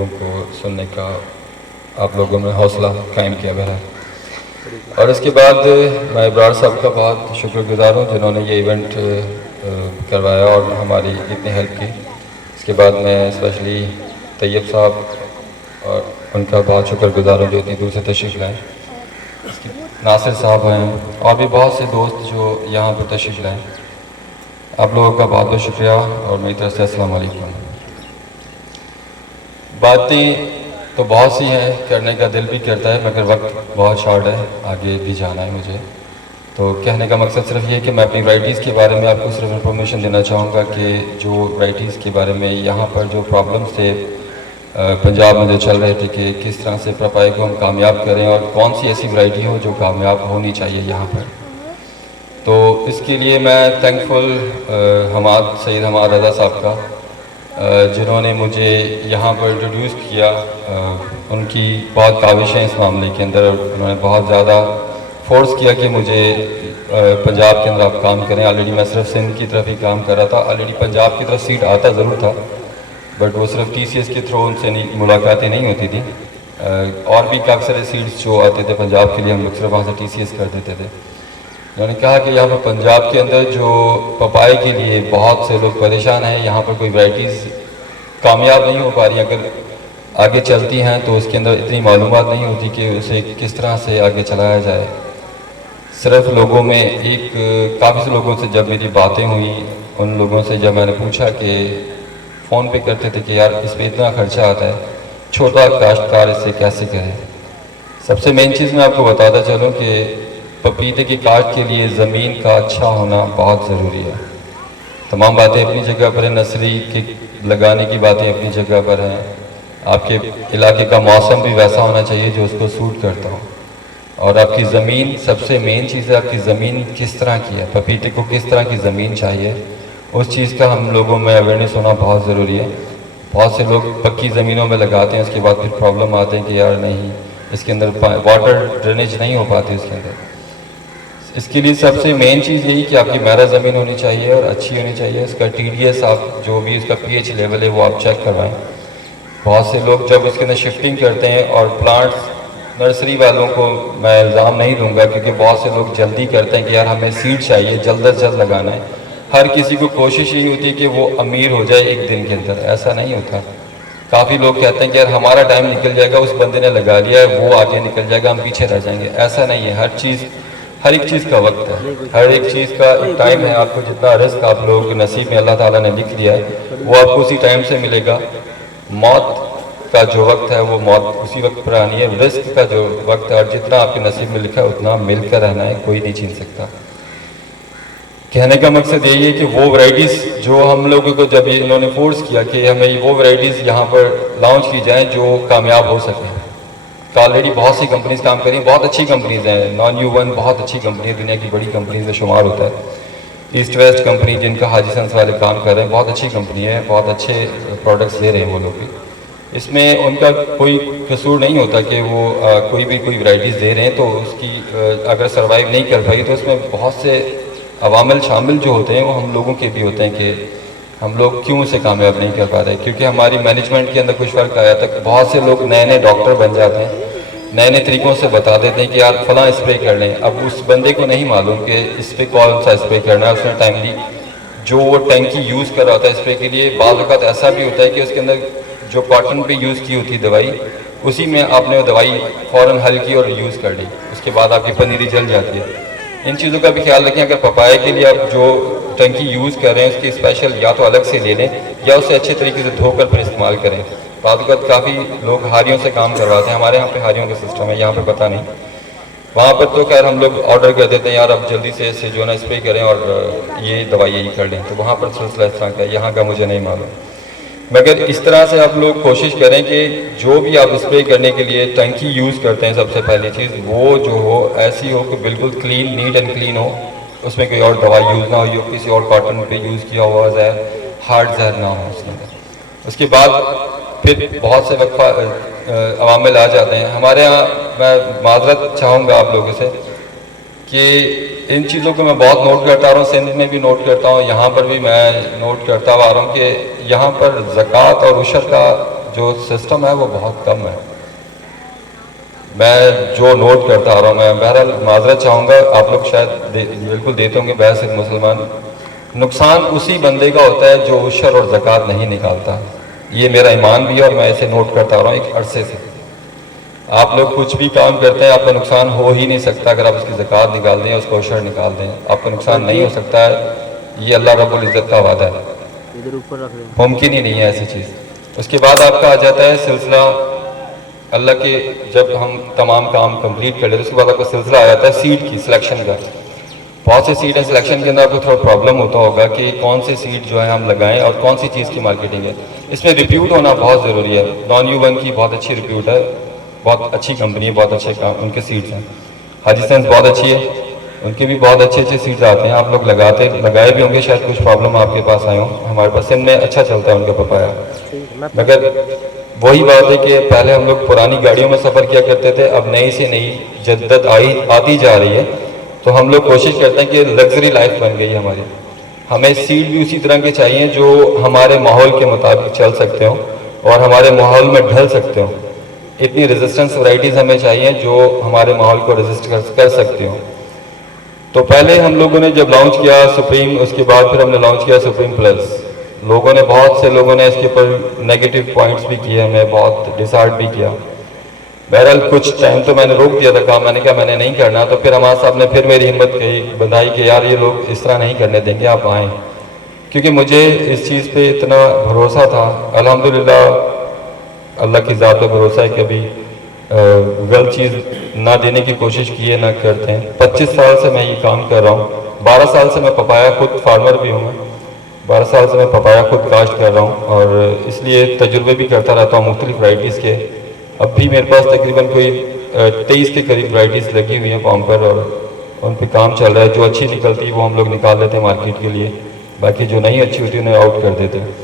लोगों को सुनने का आप लोगों ने हौसला कायम किया मेरा। और इसके बाद मैं इब्रार साहब का बहुत शुक्रगुजार हूँ जिन्होंने ये इवेंट करवाया और हमारी इतनी हेल्प की। इसके बाद मैं स्पेशली तैयब साहब और उनका बहुत शुक्रगुजार हूँ जो इतनी दूर से तशरीफ़ लाए। नासिर साहब हैं और भी बहुत से दोस्त जो यहाँ पर तशरीफ़ लाए। आप लोगों का बहुत बहुत शुक्रिया और मेरी तरफ से अस्सलाम वालेकुम। बातें तो बहुत सी हैं, करने का दिल भी करता है मगर वक्त बहुत शॉर्ट है, आगे भी जाना है मुझे। तो कहने का मकसद सिर्फ ये है कि मैं अपनी वैराइटीज़ के बारे में आपको सिर्फ इन्फॉर्मेशन देना चाहूँगा कि जो वैराइटीज़ के बारे में यहाँ पर जो प्रॉब्लम्स थे पंजाब में जो चल रहे थे कि किस तरह से पपाई को हम कामयाब करें और कौन सी ऐसी वैरायटी हो जो कामयाब होनी चाहिए यहाँ पर। तो इसके लिए मैं थैंकफुल सैयद हमाद रज़ा साहब का जिन्होंने मुझे यहाँ पर इंट्रोड्यूस किया। उनकी बहुत काविशें इस मामले के अंदर, उन्होंने बहुत ज़्यादा फोर्स किया कि मुझे पंजाब के अंदर आप काम करें। ऑलरेडी मैं सिर्फ सिंध की तरफ ही काम कर रहा था, ऑलरेडी पंजाब की तरफ सीट आता ज़रूर था बट वो सिर्फ TCS के थ्रू उनसे मुलाकातें नहीं होती थी। और भी काफ़ी सारे सीट्स जो आते थे पंजाब के लिए हम लोग सिर्फ वहाँ से TCS कर देते थे। उन्होंने कहा कि यहाँ पर पंजाब के अंदर जो पपाई के लिए बहुत से लोग परेशान हैं, यहाँ पर कोई वैराइटीज़ कामयाब नहीं हो पा रही, अगर आगे चलती हैं तो उसके अंदर इतनी मालूमात नहीं होती कि उसे किस तरह से आगे चलाया जाए। सिर्फ लोगों में एक काफ़ी से लोगों से जब मेरी बातें हुई, उन लोगों से जब मैंने पूछा कि फ़ोन पे करते थे कि यार इस पर इतना खर्चा आता है, छोटा काश्तकार इससे कैसे करे। सबसे मेन चीज़ मैं आपको बताता चलूँ कि पपीते की काश्त के लिए ज़मीन का अच्छा होना बहुत ज़रूरी है। तमाम बातें अपनी जगह पर हैं, नर्सरी के लगाने की बातें अपनी जगह पर हैं, आपके इलाके का मौसम भी वैसा होना चाहिए जो उसको सूट करता हो, और आपकी ज़मीन सबसे मेन चीज़ है। आपकी ज़मीन किस तरह की है, पपीते को किस तरह की ज़मीन चाहिए, उस चीज़ का हम लोगों में अवेयरनेस होना बहुत ज़रूरी है। बहुत से लोग पक्की ज़मीनों में लगाते हैं, उसके बाद फिर प्रॉब्लम आते हैं कि यार नहीं इसके अंदर वाटर ड्रेनेज नहीं हो पाती उसके अंदर। इसके लिए सबसे मेन चीज़ यही कि आपकी मैरा ज़मीन होनी चाहिए और अच्छी होनी चाहिए। इसका TDS आप जो भी इसका pH लेवल है वो आप चेक करवाएं। बहुत से लोग जब इसके अंदर शिफ्टिंग करते हैं, और प्लांट्स नर्सरी वालों को मैं इल्ज़ाम नहीं दूंगा क्योंकि बहुत से लोग जल्दी करते हैं कि यार हमें सीड चाहिए, जल्द अज जल्द लगाना है। हर किसी को कोशिश यही होती है कि वो अमीर हो जाए एक दिन के अंदर, ऐसा नहीं होता। काफ़ी लोग कहते हैं कि यार हमारा टाइम निकल जाएगा, उस बंदे ने लगा लिया है वो आगे निकल जाएगा, हम पीछे रह जाएंगे। ऐसा नहीं है, हर एक चीज़ का वक्त है, हर एक चीज़ का एक टाइम है। आपको जितना रिस्क आप लोग नसीब में अल्लाह ताला ने लिख दिया है वो आपको उसी टाइम से मिलेगा। मौत का जो वक्त है वो मौत उसी वक्त पर आनी है। रिस्क का जो वक्त है और जितना आपके नसीब में लिखा है उतना मिलकर रहना है, कोई नहीं छीन सकता। कहने का मकसद यही है कि वो वैराइटीज़ जो हम लोगों को जब इन्होंने फोर्स किया कि हमें वो वैराइटीज़ यहाँ पर लॉन्च की जाएँ जो कामयाब हो सकें। ऑलरेडी बहुत सी कंपनीज काम करी, बहुत अच्छी कंपनीज हैं। Non-U1 बहुत अच्छी कंपनी है, दुनिया की बड़ी कंपनीज में शुमार होता है। ईस्ट वेस्ट कंपनी जिनका हाजी सन्स वाले काम कर रहे हैं, बहुत अच्छी कंपनी है, बहुत अच्छे प्रोडक्ट्स दे रहे हैं वो लोग भी। इसमें उनका कोई कसूर नहीं होता कि वो कोई वैराइटीज़ दे रहे हैं तो उसकी अगर सर्वाइव नहीं कर पाई तो उसमें बहुत से अवामिल शामिल जो होते हैं वो हम लोगों के भी होते हैं कि हम लोग क्यों उसे कामयाब नहीं कर पा रहे। क्योंकि हमारी मैनेजमेंट के अंदर कुछ फ़र्क आया था। बहुत से लोग नए डॉक्टर बन जाते हैं, नए तरीक़ों से बता देते हैं कि यार फलां स्प्रे कर लें। अब उस बंदे को नहीं मालूम कि इस पर कौन सा स्प्रे करना है। उसने टाइमली जो वो टैंकी यूज़ कर रहा होता है स्प्रे के लिए, बाज़ औक़ात ऐसा भी होता है कि उसके अंदर जो कॉटन पे यूज़ की होती है दवाई, उसी में आपने वो दवाई फ़ौरन हल्की और यूज़ कर ली, उसके बाद आपकी पनीरी जल जाती है। इन चीज़ों का भी ख्याल रखें। अगर पपाया के लिए आप जो टंकी यूज़ कर रहे हैं उसकी स्पेशल या तो अलग से ले लें या उसे अच्छे तरीके से धोकर फिर इस्तेमाल करें। बाद काफ़ी लोग हारियों से काम करवाते हैं, हमारे यहाँ पे हारियों का सिस्टम है, यहाँ पे पता नहीं। वहाँ पर तो खैर हम लोग ऑर्डर कर देते हैं यार अब जल्दी से इसे जो है ना स्प्रे करें और ये दवाई यही कर लें, तो वहाँ पर सिलसिला इस तरह का है। यहाँ का मुझे नहीं मालूम, मगर इस तरह से आप लोग कोशिश करें कि जो भी आप स्प्रे करने के लिए टंकी यूज़ करते हैं, सबसे पहली चीज़ वो जो हो ऐसी हो कि बिल्कुल क्लीन, नीट एंड क्लीन हो, उसमें कोई और दवाई यूज़ ना हो, किसी और कॉटन पे यूज़ किया हुआ जहर, हार्ड जहर ना हो उसके अंदर। उसके बाद फिर बहुत से अवामिल आ जाते हैं हमारे यहाँ। मैं माजरत चाहूँगा आप लोगों से कि इन चीज़ों को मैं बहुत नोट करता आ रहा हूँ, सिंध में भी नोट करता हूँ, यहाँ पर भी मैं नोट करता हुआ आ रहा हूँ कि यहाँ पर ज़कात और उशर का जो सिस्टम है वो बहुत कम है। मैं जो नोट करता आ रहा हूँ, मैं बहरहाल माजरत चाहूँगा, आप लोग शायद बिल्कुल देते होंगे बहस एक मुसलमान। नुकसान उसी बंदे का होता है जो उशर और ज़कात नहीं निकालता। ये मेरा ईमान भी है और मैं इसे नोट करता आ रहा हूँ एक अरसे से। आप लोग कुछ भी काम करते हैं, आपका नुकसान हो ही नहीं सकता अगर आप उसकी ज़कात निकाल दें, उसका उशर निकाल दें, आपका नुकसान नहीं हो सकता है। ये अल्लाह रब्बुल इज़्ज़त का वादा है, मुमकिन ही नहीं है ऐसी चीज़। उसके बाद आपका आ जाता है सिलसिला अल्लाह के, जब हम तमाम काम कंप्लीट कर लेते हैं उसके बाद आपका सिलसिला आ जाता है सीड की सिलेक्शन का। बहुत से सीड है सिलेक्शन के अंदर आपको थोड़ा प्रॉब्लम होता होगा कि कौन से सीड जो है हम लगाएं और कौन सी चीज़ की मार्केटिंग है। इसमें रिप्यूट होना बहुत ज़रूरी है। नॉन-U1 की बहुत अच्छी रिप्यूट है, बहुत अच्छी कंपनी है, बहुत अच्छे काम उनके सीड्स हैं। हाजी सेंस बहुत अच्छी है, उनके भी बहुत अच्छे अच्छे सीड्स आते हैं। आप लोग लगाए भी होंगे, शायद कुछ प्रॉब्लम आपके पास आए हों। हमारे पास सिंध में अच्छा चलता है उनका पपाया। मगर वही बात है कि पहले हम लोग पुरानी गाड़ियों में सफ़र किया करते थे, अब नई से नई जद्दत आती जा रही है, तो हम लोग कोशिश करते हैं कि लग्जरी लाइफ बन गई हमारी। हमें सीट भी उसी तरह के चाहिए जो हमारे माहौल के मुताबिक चल सकते हो और हमारे माहौल में ढल सकते हो। इतनी रेजिस्टेंस वैराइटीज़ हमें चाहिए जो हमारे माहौल को रेजिस्ट कर सकते हो। तो पहले हम लोगों ने जब लॉन्च किया सुप्रीम, उसके बाद फिर हमने लॉन्च किया सुप्रीम प्लस। लोगों ने, बहुत से लोगों ने इसके ऊपर नेगेटिव पॉइंट्स भी किए, हमें बहुत डिसहार्ट भी किया। बहरहाल कुछ टाइम तो मैंने रोक दिया था काम, मैंने कहा मैंने नहीं करना। तो फिर हमारे साहब ने फिर मेरी हिम्मत बंधाई कि यार ये लोग इस तरह नहीं करने देंगे, आप आएँ। क्योंकि मुझे इस चीज़ पे इतना भरोसा था। अल्हम्दुलिल्लाह अल्लाह की ज़ात पे भरोसा है कि अभी गलत चीज़ ना देने की कोशिश की है, ना करते हैं। 25 साल से मैं ये काम कर रहा हूँ। 12 साल से मैं पपाया, खुद फार्मर भी हूँ मैं। 12 साल से मैं पपाया खुद काश्त कर रहा हूँ और इसलिए तजुर्बे भी करता रहता हूँ मुख्तलिफ वैराइटीज़ के। अब भी मेरे पास तकरीबन कोई 23 के करीब वैराइटीज़ लगी हुई हैं फार्म पर और उन पर काम चल रहा है। जो अच्छी निकलती है वो हम लोग निकाल लेते हैं मार्केट के लिए, बाकी जो नहीं अच्छी होती उन्हें आउट कर देते हैं।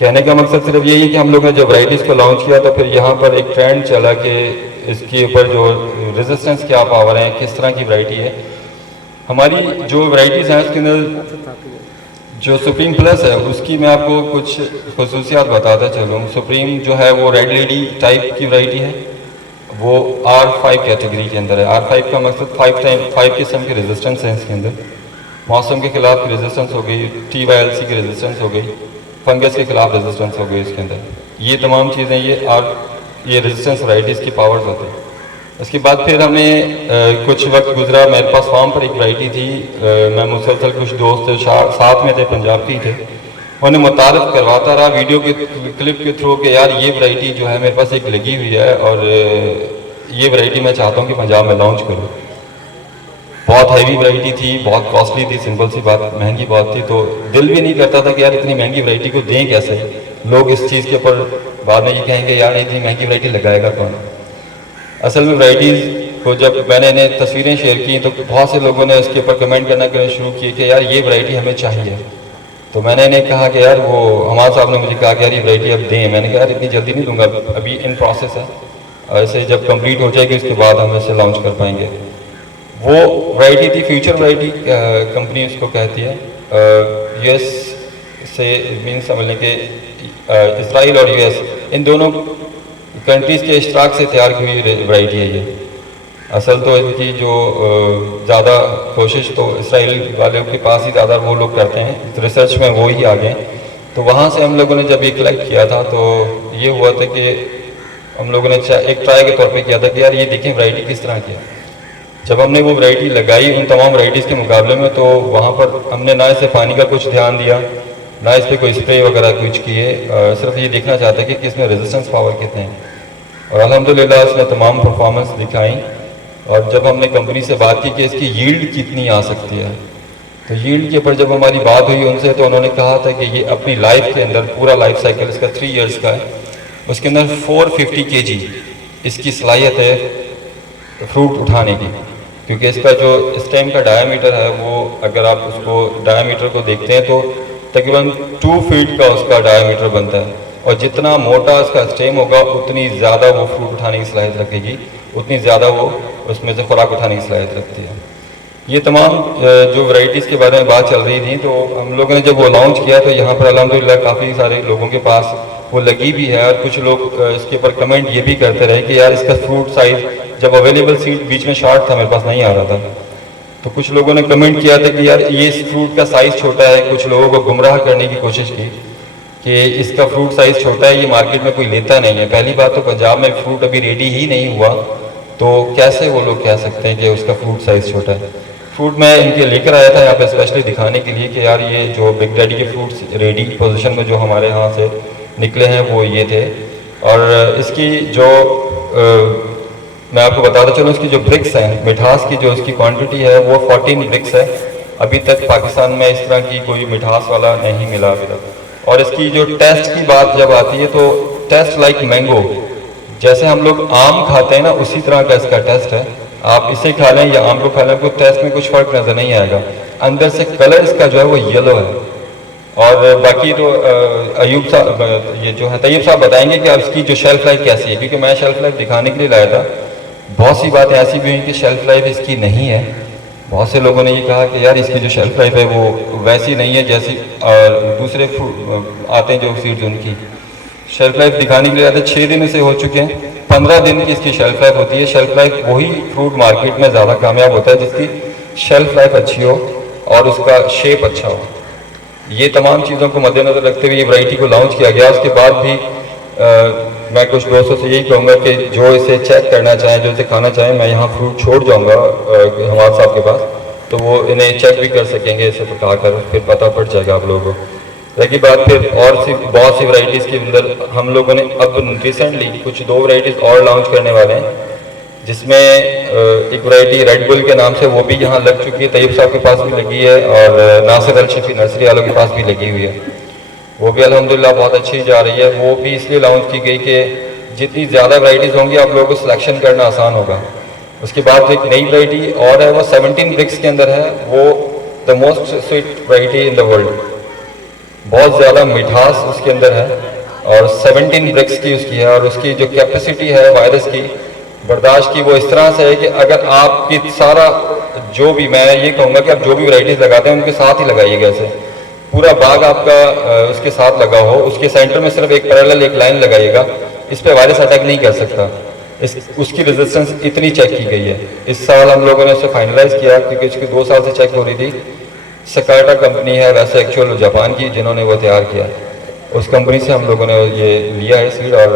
कहने का मकसद सिर्फ यही है कि हम लोग ने जब वैराइटीज़ को लॉन्च किया तो फिर यहाँ पर एक ट्रेंड चला कि इसके ऊपर जो रेजिस्टेंस क्या पावर है, किस तरह की वैरायटी है। हमारी जो वैराइटीज़ हैं उसके अंदर जो सुप्रीम प्लस है उसकी मैं आपको कुछ खसूसियात बताता चलूँ। सुप्रीम जो है वो रेड लेडी टाइप की वैरायटी है, वो R5 कैटेगरी के अंदर है। R5 का मकसद 5 किस्म के रेजिस्टेंस हैं इसके अंदर। मौसम के खिलाफ की रेजिस्टेंस हो गई, TYLC की रेजिस्टेंस हो गई, फंगस के खिलाफ रेजिस्टेंस हो गई इसके अंदर। ये तमाम चीज़ें ये रेजिस्टेंस वैराइटीज़ की पावर्स होते हैं। इसके बाद फिर हमें कुछ वक्त गुजरा, मेरे पास फार्म पर एक वैरायटी थी। मैं मुसलसल कुछ दोस्त साथ में थे, पंजाब के ही थे, उन्हें मुतारफ़ करवाता रहा वीडियो के क्लिप के थ्रू कि यार ये वैरायटी जो है मेरे पास एक लगी हुई है और ये वैरायटी मैं चाहता हूँ कि पंजाब में लॉन्च करूँ। बहुत हैवी वैरायटी थी, बहुत कॉस्टली थी, सिंपल सी बात, महंगी बहुत थी। तो दिल भी नहीं करता था कि यार इतनी महंगी वैरायटी को दें कैसे। लोग इस चीज़ के ऊपर बाद में ये कहेंगे यार इतनी महंगी वैरायटी लगाएगा कौन। असल में वैराइटीज़ को जब मैंने इन्हें तस्वीरें शेयर की तो बहुत से लोगों ने उसके ऊपर कमेंट करना शुरू किए कि यार ये वैरायटी हमें चाहिए। तो मैंने इन्हें कहा कि यार वो हमारे साहब ने मुझे कहा कि यार ये वैरायटी अब दें। मैंने कहा यार इतनी जल्दी नहीं दूंगा, अभी इन प्रोसेस है, ऐसे जब कंप्लीट हो जाएगी उसके बाद हम इसे लॉन्च कर पाएंगे। वो वैरायटी थी फ्यूचर वैरायटी, कंपनी उसको कहती है। US से मीन समझ लें कि इसराइल और US इन दोनों कंट्रीज़ के इश्तराक से तैयार की हुई वैरायटी है ये। असल तो इनकी जो ज़्यादा कोशिश तो इसराइल वालों के पास ही ज़्यादा वो लोग करते हैं, रिसर्च में वो ही आ गए। तो वहाँ से हम लोगों ने जब ये कलेक्ट किया था तो ये हुआ था कि हम लोगों ने एक ट्राई के तौर पे किया था कि यार ये देखें वैरायटी किस तरह की है। जब हमने वो वैरायटी लगाई उन तमाम वैरायटीज़ के मुकाबले में, तो वहाँ पर हमने ना इसे पानी का कुछ ध्यान दिया, ना इस पर कोई स्प्रे वगैरह कुछ किए, सिर्फ ये देखना चाहते कि इसमें रेजिस्टेंस पावर कितने हैं। और अल्हम्दुलिल्लाह इसने तमाम परफॉर्मेंस दिखाई। और जब हमने कंपनी से बात की कि इसकी यील्ड कितनी आ सकती है, तो यील्ड के ऊपर जब हमारी बात हुई उनसे तो उन्होंने कहा था कि ये अपनी लाइफ के अंदर पूरा लाइफ साइकिल इसका 3 इयर्स का है, उसके अंदर 450 kg इसकी सलाहियत है फ्रूट उठाने की। क्योंकि इसका जो स्टेम का डायामीटर है वो अगर आप उसको डायामीटर को देखते हैं तो तकरीबन 2 फीट का उसका डायामीटर बनता है। और जितना मोटा उसका स्टेम होगा उतनी ज़्यादा वो फ्रूट उठाने की सलाहियत रखेगी, उतनी ज़्यादा वो उसमें से खुराक उठाने की सलाहियत रखती है। ये तमाम जो वैरायटीज़ के बारे में बात चल रही थी, तो हम लोगों ने जब वो लॉन्च किया तो यहाँ पर अल्हम्दुलिल्लाह काफ़ी सारे लोगों के पास वो लगी भी है। और कुछ लोग इसके ऊपर कमेंट ये भी करते रहे कि यार इसका फ्रूट साइज़, जब अवेलेबल सीड बीच में शॉर्ट था, मेरे पास नहीं आ रहा था, तो कुछ लोगों ने कमेंट किया था कि यार ये इस फ्रूट का साइज़ छोटा है। कुछ लोगों को गुमराह करने की कोशिश की कि इसका फ्रूट साइज़ छोटा है, ये मार्केट में कोई लेता नहीं है। पहली बात तो पंजाब में फ्रूट अभी रेडी ही नहीं हुआ, तो कैसे वो लोग कह सकते हैं कि उसका फ्रूट साइज़ छोटा है। फ्रूट मैं इनके लेकर आया था यहाँ पे स्पेशली दिखाने के लिए कि यार ये जो बिग डैडी के फ्रूट्स रेडी पोजीशन में जो हमारे यहाँ से निकले हैं वो ये थे। और इसकी जो मैं आपको बताता चलूँ, इसकी जो ब्रिक्स हैं, मिठास की जो इसकी क्वांटिटी है वो 14 ब्रिक्स है। अभी तक पाकिस्तान में इस तरह की कोई मिठास वाला नहीं मिला अभी तक। और इसकी जो टेस्ट की बात जब आती है तो टेस्ट लाइक मैंगो, जैसे हम लोग आम खाते हैं ना, उसी तरह का इसका टेस्ट है। आप इसे खा लें या आम को खा लें, आपको टेस्ट में कुछ फ़र्क नज़र नहीं आएगा। अंदर से कलर इसका जो है वो येलो है। और बाकी तो अयूब साहब, ये जो है तैयब साहब बताएंगे कि अब इसकी जो शेल्फ़ लाइफ कैसी है, क्योंकि मैं शेल्फ़ लाइफ दिखाने के लिए लाया था। बहुत सी बातें ऐसी भी हुई कि शेल्फ़ लाइफ इसकी नहीं है। बहुत से लोगों ने ये कहा कि यार इसकी जो शेल्फ़ लाइफ है वो वैसी नहीं है जैसी दूसरे आते हैं जो सीड्स, उनकी शेल्फ़ लाइफ दिखाने के लिए आते 6 दिन इसे हो चुके हैं। 15 दिन की इसकी शेल्फ़ लाइफ होती है। शेल्फ़ लाइफ वही फ्रूट मार्केट में ज़्यादा कामयाब होता है जिसकी शेल्फ़ लाइफ अच्छी हो और उसका शेप अच्छा हो। ये तमाम चीज़ों को मद्देनज़र रखते हुए ये वैरायटी को लॉन्च किया गया। उसके बाद भी मैं कुछ दोस्तों से यही कहूँगा कि जो इसे चेक करना चाहें, जो इसे खाना चाहें, मैं यहाँ फ्रूट छोड़ जाऊँगा हमारे साहब के पास, तो वो इन्हें चेक भी कर सकेंगे इसे पका कर, फिर पता पड़ जाएगा आप लोगों को। रही बात फिर और सी बहुत सी वैरायटीज़ के अंदर हम लोगों ने अब रिसेंटली कुछ 2 वैरायटीज़ और लॉन्च करने वाले हैं, जिसमें एक वैरायटी रेड बुल के नाम से वो भी यहाँ लग चुकी है, तैयब साहब के पास भी लगी है और नासिर अल शिफी नर्सरी वालों के पास भी लगी हुई है। वो भी अल्हम्दुलिल्लाह बहुत अच्छी जा रही है। वो भी इसलिए लॉन्च की गई कि जितनी ज़्यादा वैरायटीज़ होंगी आप लोगों को सिलेक्शन करना आसान होगा। उसके बाद एक नई वैरायटी और है, वो 17 ब्रिक्स के अंदर है। वो the most sweet variety in the world, बहुत ज़्यादा मिठास उसके अंदर है और 17 ब्रिक्स की उसकी है। और उसकी जो कैपेसिटी है वायरस की बर्दाश्त की, वो इस तरह से है कि अगर आपकी सारा जो भी, मैं ये कहूँगा कि आप जो भी वैरायटीज़ लगाते हैं उनके साथ ही लगाइएगा। इसे पूरा बाग आपका उसके साथ लगा हो, उसके सेंटर में सिर्फ एक पैरेलल एक लाइन लगाइएगा। इस पर वायरस अटैक नहीं कर सकता। उसकी रेजिस्टेंस इतनी चेक की गई है। इस साल हम लोगों ने उसे फाइनलाइज किया क्योंकि उसकी 2 साल से चेक हो रही थी। सकाटा कंपनी है वैसे एक्चुअल जापान की, जिन्होंने वो तैयार किया, उस कंपनी से हम लोगों ने ये लिया है सीड और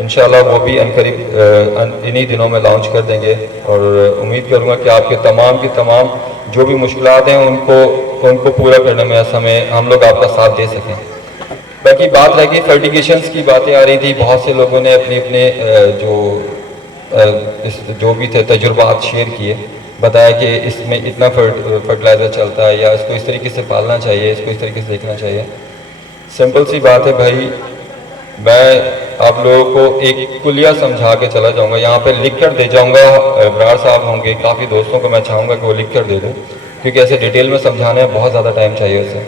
इंशाल्लाह वो भी अनकरीब इन्हीं दिनों में लॉन्च कर देंगे। और उम्मीद करूँगा कि आपके तमाम की तमाम जो भी मुश्किलात हैं उनको पूरा करने में हम लोग आपका साथ दे सकें। बाकी बात रह गई फर्टिगेशंस की, बातें आ रही थी। बहुत से लोगों ने अपने जो भी थे तजुर्बात शेयर किए, बताया कि इसमें इतना फर्टिलाइज़र चलता है या इसको इस तरीके से पालना चाहिए, इसको इस तरीके से देखना चाहिए। सिंपल सी बात है भाई, मैं आप लोगों को एक कुलिया समझा के चला जाऊंगा, यहाँ पे लिख कर दे जाऊंगा। ब्रार साहब होंगे, काफ़ी दोस्तों को मैं चाहूँगा कि वो लिख कर दे दें, क्योंकि ऐसे डिटेल में समझाने में बहुत ज़्यादा टाइम चाहिए उसे।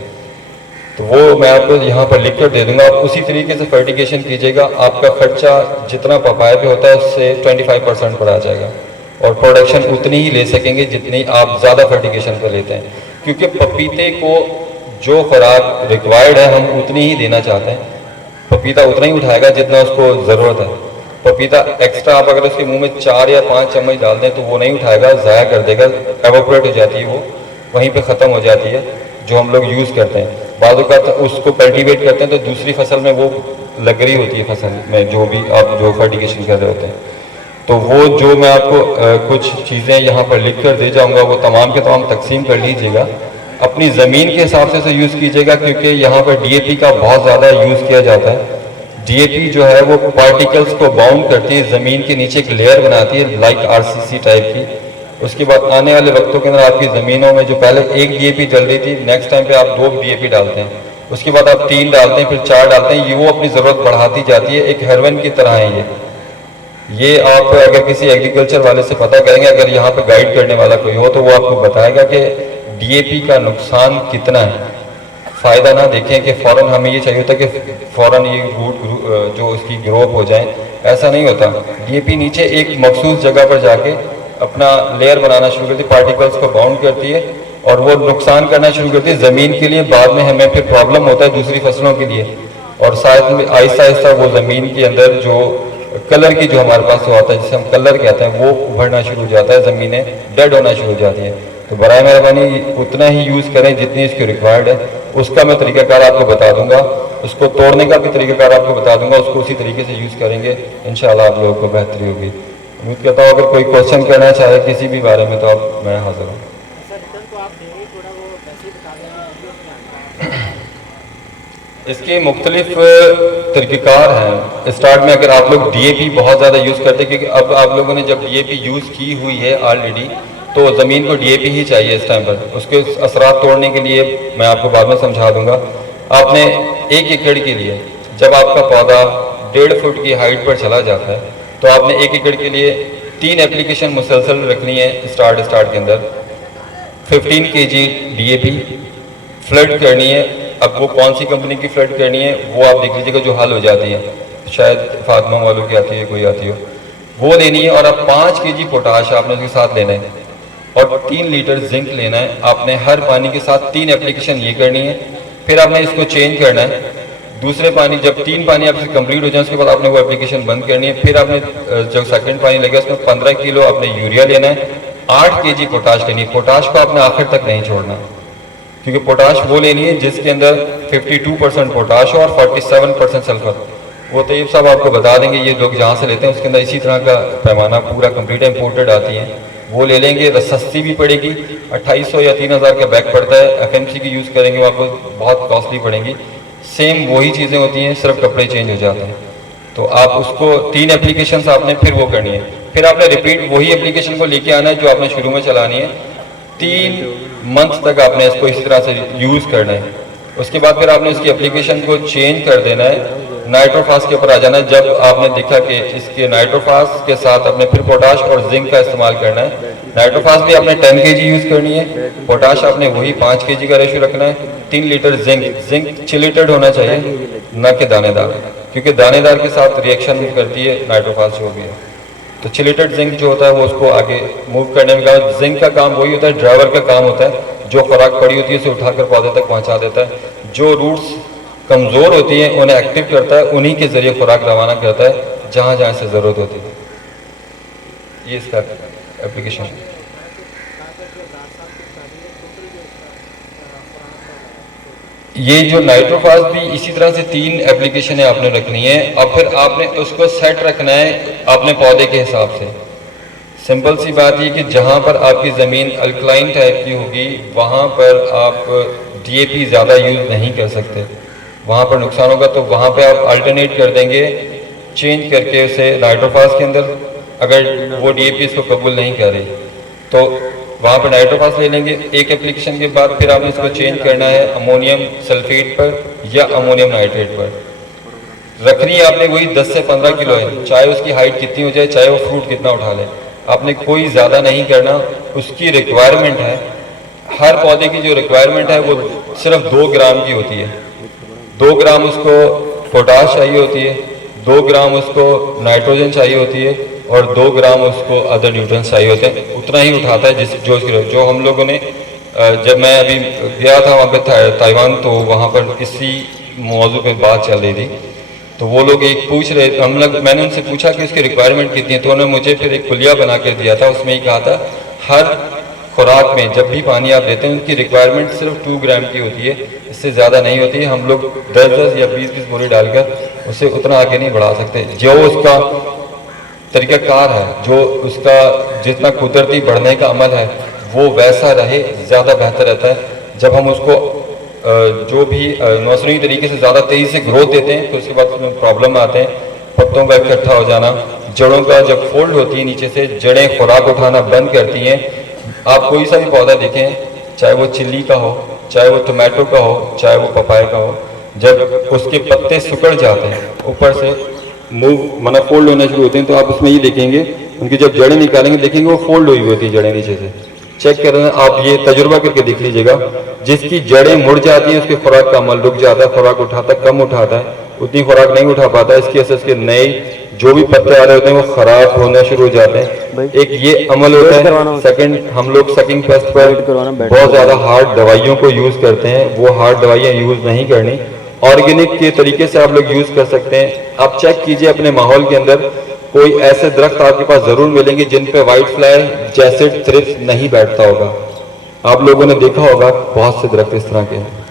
तो वो मैं आपको यहाँ पर लिख कर दे दूँगा। आप उसी तरीके से फर्टिगेशन कीजिएगा। आपका खर्चा जितना पपाया पे होता है उससे 25% पर आ जाएगा और प्रोडक्शन उतनी ही ले सकेंगे जितनी आप ज़्यादा फर्टिगेशन पर लेते हैं, क्योंकि पपीते को जो खुराक रिक्वायर्ड है हम उतनी ही देना चाहते हैं। पपीता उतना ही उठाएगा जितना उसको ज़रूरत है। पपीता एक्स्ट्रा आप अगर उसके मुंह में 4 या 5 चम्मच डाल दें तो वो नहीं उठाएगा, ज़ाया कर देगा, एवोपरेट हो जाती है, वो वहीं पे ख़त्म हो जाती है जो हम लोग यूज़ करते हैं। बाद का उसको कल्टीवेट करते हैं तो दूसरी फसल में वो लग रही होती है, फसल में जो भी आप जो फर्टिगेशन कर रहे होते हैं। तो वो जो मैं आपको कुछ चीज़ें यहाँ पर लिख कर दे जाऊँगा वो तमाम के तमाम तकसीम कर लीजिएगा। अपनी ज़मीन के हिसाब से यूज़ कीजिएगा, क्योंकि यहाँ पर DAP का बहुत ज़्यादा यूज़ किया जाता है। DAP जो है वो पार्टिकल्स को बाउंड करती है, ज़मीन के नीचे एक लेयर बनाती है लाइक RCC टाइप की। उसके बाद आने वाले वक्तों के अंदर आपकी ज़मीनों में जो पहले एक DAP डल रही थी, नेक्स्ट टाइम पे आप 2 DAP डालते हैं, उसके बाद आप 3 डालते हैं, फिर 4 डालते हैं। ये वो अपनी ज़रूरत बढ़ाती जाती है, एक हेरोइन की तरह है ये आप अगर किसी एग्रीकल्चर वाले से पता करेंगे, अगर यहाँ पे गाइड करने वाला कोई हो तो वो आपको बताएगा कि DAP का नुकसान कितना है। फ़ायदा ना देखें कि फ़ौरन हमें ये चाहिए होता कि फ़ौरन ये रूट जो उसकी ग्रोथ हो जाए, ऐसा नहीं होता। DAP नीचे एक मखसूस जगह पर जाके अपना लेयर बनाना शुरू करती है, पार्टिकल्स को बाउंड करती है और वो नुकसान करना शुरू करती है ज़मीन के लिए। बाद में हमें फिर प्रॉब्लम होता है दूसरी फसलों के लिए। और साथ में आहिस्ता आहिस्ता वो ज़मीन के अंदर जो कलर की जो हमारे पास होता है, जिसे हम कलर कहते हैं, वो उभरना शुरू हो जाता है, ज़मीनें डेड होना शुरू हो जाती हैं। तो बराए मेहरबानी उतना ही यूज़ करें जितनी इसकी रिक्वायर्ड है। उसका मैं तरीक़ाकार आपको बता दूंगा, उसको तोड़ने का भी तरीक़ाकार आपको बता दूंगा, उसको उसी तरीके से यूज़ करेंगे, इंशाल्लाह आप लोगों को बेहतरी होगी। उम्मीद करता हूँ अगर कोई क्वेश्चन करना चाहे किसी भी बारे में तो आप मैं हाजिर हूँ। इसके मुख्तलिफ तरीक़ेकार हैं। स्टार्ट में अगर आप लोग DAP बहुत ज़्यादा यूज़ करते हैं, क्योंकि अब आप लोगों ने जब DAP यूज़ की हुई है ऑलरेडी, तो ज़मीन को DAP ही चाहिए इस टाइम पर। उसके असरात तोड़ने के लिए मैं आपको बाद में समझा दूंगा। आपने 1 एकड़ के लिए, जब आपका पौधा 1.5 फुट की हाइट पर चला जाता है, तो आपने 1 एकड़ के लिए 3 एप्लीकेशन मुसलसल रखनी है। स्टार्ट के अंदर 15 kg DAP फ्लड करनी है। अब वो कौन सी कंपनी की फ्लड करनी है वो आप देख लीजिएगा, जो हल हो जाती है, शायद फातिमा वालों की आती है, कोई आती हो, वो लेनी है। और अब 5 kg पोटाश आपने उसके साथ लेना है और 3 लीटर जिंक लेना है। आपने हर पानी के साथ 3 एप्लीकेशन ये करनी है। फिर आपने इसको चेंज करना है। दूसरे पानी, जब 3 पानी आपसे कंप्लीट हो जाए उसके बाद आपने वो एप्लीकेशन बंद करनी है। फिर आपने जो सेकंड पानी लगेगा उसमें 15 किलो आपने यूरिया लेना है, 8 kg पोटाश लेनी है। पोटाश को आपने आखिर तक नहीं छोड़ना, क्योंकि पोटाश वो लेनी है जिसके अंदर 52% पोटाश हो और 47% सल्फर। वो तैयब साहब आपको बता देंगे, ये लोग जहाँ से लेते हैं उसके अंदर इसी तरह का पैमाना पूरा कंप्लीट इम्पोर्टेड आती हैं, वो ले लेंगे। सस्ती भी पड़ेगी, 2800 या 3000 का बैग पड़ता है। FMC की यूज़ करेंगे वो आपको बहुत कॉस्टली पड़ेंगी। सेम वही चीज़ें होती हैं, सिर्फ कपड़े चेंज हो जाते हैं। तो आप उसको 3 एप्लीकेशन आपने फिर वो करनी है। फिर आपने रिपीट वही एप्लीकेशन को लेके आना है जो आपने शुरू में चलानी है। 3 मंथ तक आपने इसको इसी तरह से यूज़ करना है। उसके बाद फिर आपने उसकी एप्लीकेशन को चेंज कर देना है, नाइट्रोफास के ऊपर आ जाना है। जब आपने देखा कि इसके नाइट्रोफास के साथ आपने फिर पोटाश और जिंक का इस्तेमाल करना है। नाइट्रोफास भी आपने 10 kg यूज़ करनी है, पोटाश आपने वही 5 kg का रेशो रखना है। 3 लीटर जिंक चिलेटेड होना चाहिए, ना कि दानेदार, क्योंकि दानेदार के साथ रिएक्शन करती है नाइट्रोफास जो भी है। तो चिलेटेड जिंक जो होता है वो उसको आगे मूव करने में काम। जिंक का काम वही होता है, ड्राइवर का काम होता है, जो खुराक पड़ी होती है उसे उठाकर पौधे तक पहुंचा देता है। जो रूट्स कमज़ोर होती हैं उन्हें एक्टिव करता है, उन्हीं के ज़रिए खुराक रवाना करता है जहाँ जहाँ से ज़रूरत होती है। ये इसका एप्लीकेशन है। ये जो नाइट्रोफास भी इसी तरह से 3 एप्लीकेशन आपने रखनी है और फिर आपने उसको सेट रखना है अपने पौधे के हिसाब से। सिंपल सी बात ये कि जहाँ पर आपकी ज़मीन अल्कलाइन टाइप की होगी वहाँ पर आप DAP ज़्यादा यूज़ नहीं कर सकते, वहाँ पर नुकसान होगा। तो वहाँ पे आप अल्टरनेट कर देंगे, चेंज करके उसे नाइट्रोफास के अंदर, अगर वो DAP इसको कबूल नहीं कर रही तो वहाँ पर नाइट्रोफास ले लेंगे। एक एप्लीकेशन के बाद फिर आपने इसको चेंज करना है अमोनियम सल्फेट पर या अमोनियम नाइट्रेट पर। रखनी है आपने वही 10 से 15 किलो है, चाहे उसकी हाइट कितनी हो जाए, चाहे वो फ्रूट कितना उठा ले, आपने कोई ज़्यादा नहीं करना। उसकी रिक्वायरमेंट है, हर पौधे की जो रिक्वायरमेंट है वो सिर्फ 2 ग्राम की होती है। 2 ग्राम उसको पोटाश चाहिए होती है, 2 ग्राम उसको नाइट्रोजन चाहिए होती है और 2 ग्राम उसको अदर न्यूट्रिएंट्स चाहिए होते हैं। उतना ही उठाता है जो हम लोगों ने, जब मैं अभी गया था वहाँ पे ताइवान, तो वहाँ पर इसी मौजू पे बात चल रही थी। तो वो लोग एक पूछ रहे, मैंने उनसे पूछा कि उसकी रिक्वायरमेंट कितनी है, तो उन्होंने मुझे फिर एक खुलिया बना कर दिया था। उसमें ही कहा था हर खुराक में जब भी पानी आप देते हैं उनकी रिक्वायरमेंट सिर्फ 2 ग्राम की होती है, इससे ज़्यादा नहीं होती है। हम लोग 10-10 या 20-20 बोरी डालकर उसे उतना आगे नहीं बढ़ा सकते। जो उसका तरीक़ाकार है, जो उसका जितना कुदरती बढ़ने का अमल है वो वैसा रहे, ज़्यादा बेहतर रहता है। जब हम उसको जो भी मौसमी तरीके से ज़्यादा तेज़ी से ग्रोथ देते हैं तो उसके बाद उसमें प्रॉब्लम आते हैं, पत्तों का इकट्ठा हो जाना, जड़ों का जब फोल्ड होती है नीचे से, जड़ें खुराक उठाना बंद करती हैं। आप कोई सा भी पौधा देखें, चाहे वो चिल्ली का हो, चाहे वो टमाटो का हो, चाहे वो पपाया का हो, जब उसके पत्ते सिकुड़ जाते हैं ऊपर से मूव फोल्ड होना शुरू होते हैं, तो आप उसमें ये देखेंगे उनकी जब जड़ें निकालेंगे देखेंगे वो फोल्ड हुई होती है जड़ें नीचे से। चेक करना, आप ये तजुर्बा करके देख लीजिएगा। जिसकी जड़ें मुड़ जाती हैं उसके खुराक का अमल रुक जाता है, खुराक उठाता कम उठाता है, उतनी खुराक नहीं उठा पाता। इसकी वजह से उसके नए जो भी पत्ते आ रहे होते हैं वो खराब होना शुरू हो जाते हैं। एक ये अमल होता है। सेकंड, हम लोग सकिंग पेस्ट पर बहुत ज़्यादा हार्ड दवाइयों को यूज़ करते हैं, वो हार्ड दवाइयाँ यूज़ नहीं करनी। ऑर्गेनिक के तरीके से आप लोग यूज़ कर सकते हैं। आप चेक कीजिए अपने माहौल के अंदर, कोई ऐसे दरख्त आपके पास ज़रूर मिलेंगे जिन पे वाइट फ्लाई जैसे थ्रिप्स नहीं बैठता होगा। आप लोगों ने देखा होगा बहुत से दरख्त इस तरह के हैं।